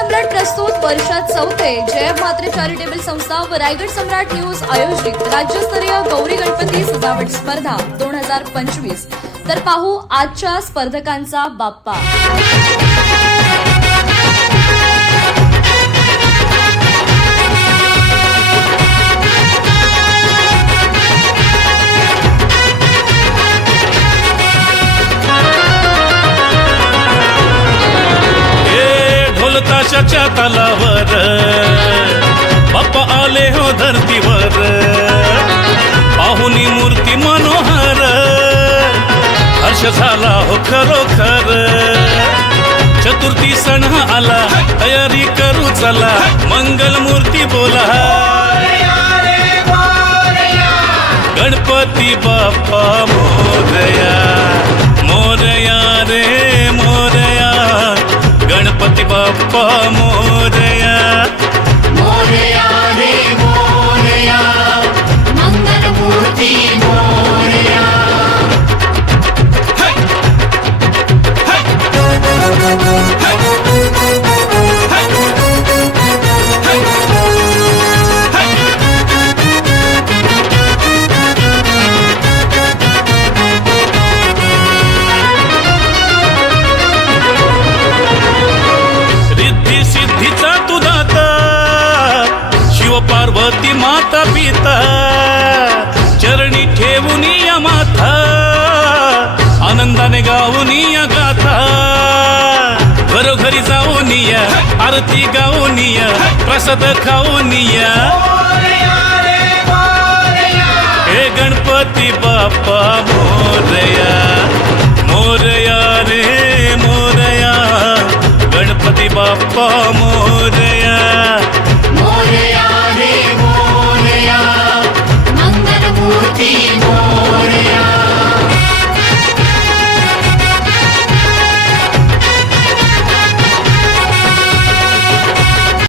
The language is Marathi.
सम्राट प्रस्तुत वर्षात चौथे जय म्हात्रे चॅरिटेबल संस्था व रायगड सम्राट न्यूज आयोजित राज्यस्तरीय गौरी गणपती सजावट स्पर्धा 2025। तर पाहू आजच्या स्पर्धकांचा बाप्पा। ताशाच्या तालावर बाप्पा आले हो धरतीवर, पाहुनी मूर्ती मनोहर, हर्ष झाला हो खरोखर। चतुर्थी सण आला, तयारी करू चला, मंगल मूर्ती बोला, गणपती बाप्पा मोरया, मोरया रे मोरया, गणपती बाप्पा मोरया, मोरया रे मोरया, मंगल मूर्ती मोरया। hey! hey! hey! सिद्धीचा तू दाता, शिव पार्वती माता पिता, चरणी ठेवून या माथा, आनंदाने गाऊन या गाथा, घरोघरी जाऊन या, आरती गाऊन या, प्रसाद खाऊन या, हे गणपती बाप्पा मोरया, मोरया रे मोरया, गणपती बाप्पा